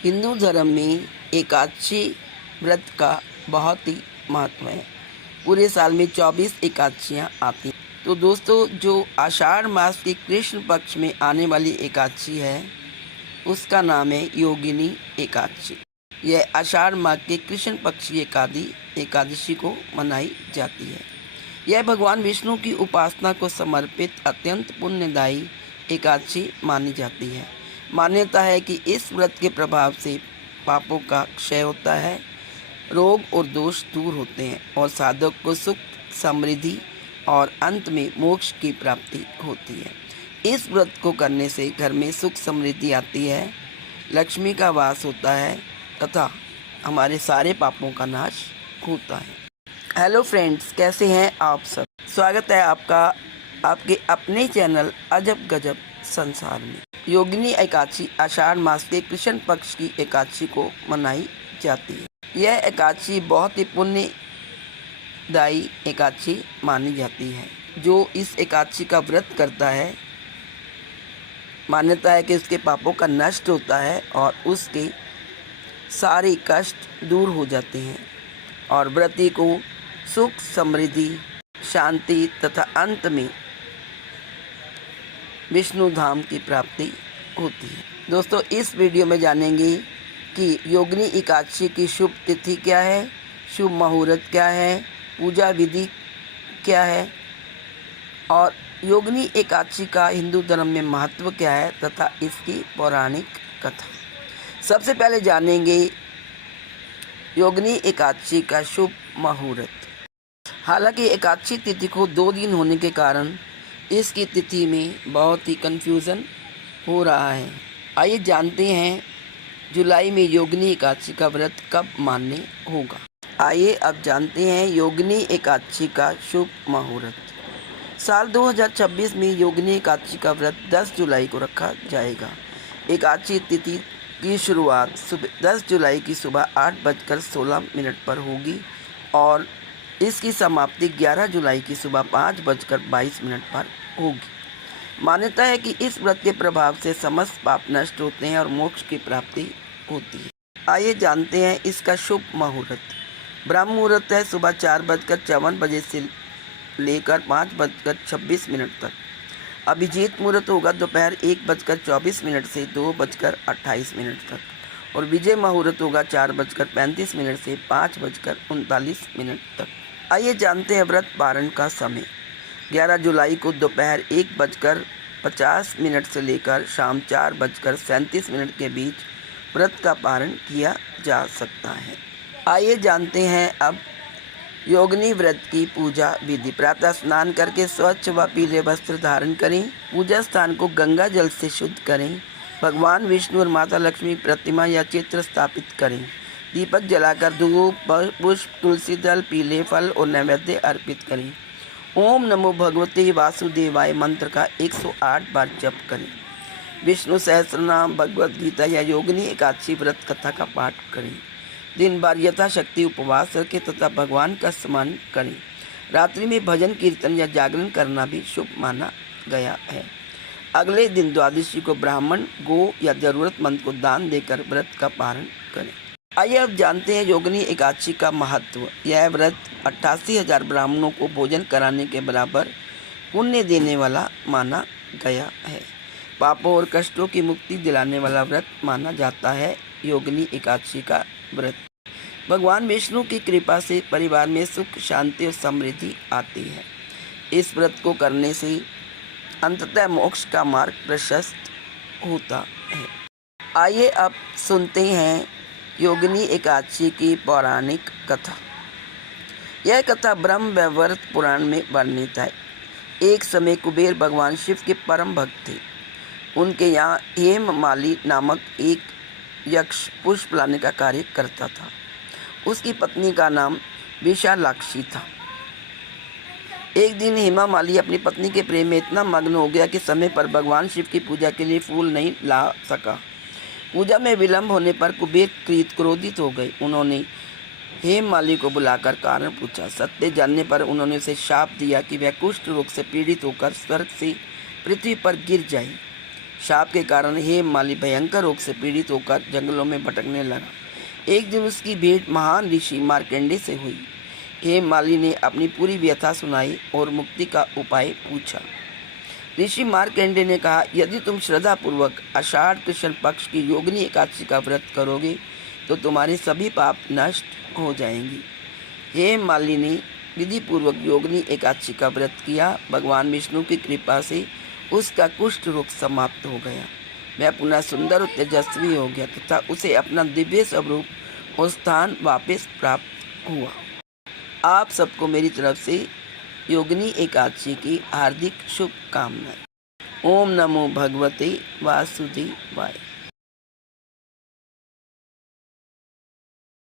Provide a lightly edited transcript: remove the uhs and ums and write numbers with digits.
हिंदू धर्म में एकादशी व्रत का बहुत ही महत्व है। पूरे साल में 24 एकादशियाँ आती हैं। तो दोस्तों, जो आषाढ़ मास के कृष्ण पक्ष में आने वाली एकादशी है उसका नाम है योगिनी एकादशी। यह आषाढ़ मास के कृष्ण पक्ष की एकादशी को मनाई जाती है। यह भगवान विष्णु की उपासना को समर्पित अत्यंत पुण्यदायी एकादशी मानी जाती है। मान्यता है कि इस व्रत के प्रभाव से पापों का क्षय होता है, रोग और दोष दूर होते हैं और साधक को सुख, समृद्धि और अंत में मोक्ष की प्राप्ति होती है। इस व्रत को करने से घर में सुख समृद्धि आती है, लक्ष्मी का वास होता है तथा हमारे सारे पापों का नाश होता है। हेलो फ्रेंड्स, कैसे हैं आप सब? स्वागत है आपका आपके अपने चैनल अजब गजब संसार में। योगिनी एकादशी आषाढ़ मास के कृष्ण पक्ष की एकादशी को मनाई जाती है। यह एकादशी बहुत ही पुण्यदायी एकादशी मानी जाती है। जो इस एकादशी का व्रत करता है, मान्यता है कि उसके पापों का नष्ट होता है और उसके सारे कष्ट दूर हो जाते हैं और व्रती को सुख, समृद्धि, शांति तथा अंत में विष्णु धाम की प्राप्ति होती है। दोस्तों, इस वीडियो में जानेंगे कि योगिनी एकादशी की शुभ तिथि क्या है, शुभ मुहूर्त क्या है, पूजा विधि क्या है और योगिनी एकादशी का हिंदू धर्म में महत्व क्या है तथा इसकी पौराणिक कथा। सबसे पहले जानेंगे योगिनी एकादशी का शुभ मुहूर्त। हालांकि एकादशी तिथि को 2 दिन होने के कारण इसकी तिथि में बहुत ही कन्फ्यूज़न हो रहा है। आइए जानते हैं जुलाई में योगिनी एकादशी का व्रत कब मान्य होगा। आइए अब जानते हैं योगिनी एकादशी का शुभ मुहूर्त। साल 2026 में योगिनी एकादशी का व्रत 10 जुलाई को रखा जाएगा। एकादशी तिथि की शुरुआत 10 जुलाई की सुबह 8:16 पर होगी और इसकी समाप्ति 11 जुलाई की सुबह 5:22 पर होगी। मान्यता है कि इस व्रत के प्रभाव से समस्त पाप नष्ट होते हैं और मोक्ष की प्राप्ति होती है। आइए जानते हैं इसका शुभ मुहूर्त। ब्रह्म मुहूर्त है सुबह 4:54 से लेकर 5:26 तक। अभिजीत मुहूर्त होगा दोपहर 1:24 से 2:28 तक और विजय मुहूर्त होगा 4:35 से 5:39 तक। आइए जानते हैं व्रत पारण का समय। 11 जुलाई को दोपहर 1:50 से लेकर शाम 4:37 के बीच व्रत का पारण किया जा सकता है। आइए जानते हैं अब योगिनी व्रत की पूजा विधि। प्रातः स्नान करके स्वच्छ व पीले वस्त्र धारण करें। पूजा स्थान को गंगा जल से शुद्ध करें। भगवान विष्णु और माता लक्ष्मी प्रतिमा या चित्र स्थापित करें। दीपक जलाकर धूप, पुष्प, तुलसी दल, पीले फल और नैवेद्य अर्पित करें। ओम नमो भगवते वासुदेवाय मंत्र का 108 बार जप करें। विष्णु सहस्रनाम, भगवद गीता या योगिनी एकादशी व्रत कथा का पाठ करें। दिन भर यथाशक्ति उपवास रखें तथा भगवान का स्मरण करें। रात्रि में भजन कीर्तन या जागरण करना भी शुभ माना गया है। अगले दिन द्वादशी को ब्राह्मण, गो या जरूरतमंद को दान देकर व्रत का पारण करें। आइए अब जानते हैं योगिनी एकादशी का महत्व। यह व्रत 88,000 ब्राह्मणों को भोजन कराने के बराबर पुण्य देने वाला माना गया है। पापों और कष्टों की मुक्ति दिलाने वाला व्रत माना जाता है। योगिनी एकादशी का व्रत भगवान विष्णु की कृपा से परिवार में सुख, शांति और समृद्धि आती है। इस व्रत को करने से अंततः मोक्ष का मार्ग प्रशस्त होता है। आइए अब सुनते हैं योगिनी एकादशी की पौराणिक कथा। यह कथा ब्रह्म वैवर्त पुराण में वर्णित है। एक समय कुबेर भगवान शिव के परम भक्त थे। उनके यहाँ हेममाली नामक एक यक्ष पुष्प लाने का कार्य करता था। उसकी पत्नी का नाम विशालाक्षी था। एक दिन हेमामाली अपनी पत्नी के प्रेम में इतना मग्न हो गया कि समय पर भगवान शिव की पूजा के लिए फूल नहीं ला सका। पूजा में विलंब होने पर कुबेर क्रोधित हो गए। उन्होंने हेममाली को बुलाकर कारण पूछा। सत्य जानने पर उन्होंने उसे शाप दिया कि वह कुष्ठ रोग से पीड़ित होकर स्वर्ग से पृथ्वी पर गिर जाए। शाप के कारण हेममाली भयंकर रोग से पीड़ित होकर जंगलों में भटकने लगा। एक दिन उसकी भेंट महान ऋषि मार्कंडे से हुई। हेममाली ने अपनी पूरी व्यथा सुनाई और मुक्ति का उपाय पूछा। ऋषि मार्कंडे ने कहा, यदि तुम श्रद्धापूर्वक आषाढ़ कृष्ण पक्ष की योगिनी एकादशी का व्रत करोगे तो तुम्हारे सभी पाप नष्ट हो जाएंगी। हेममाली ने विधि पूर्वक योगिनी एकादशी का व्रत किया। भगवान विष्णु की कृपा से उसका कुष्ठ रोग समाप्त हो गया। वह पुनः सुंदर और तेजस्वी हो गया तथा उसे अपना दिव्य स्वरूप और स्थान वापस प्राप्त हुआ। आप सबको मेरी तरफ से योगिनी एकादशी की हार्दिक शुभकामनाएं। ओम नमो भगवते वासुदेवाय।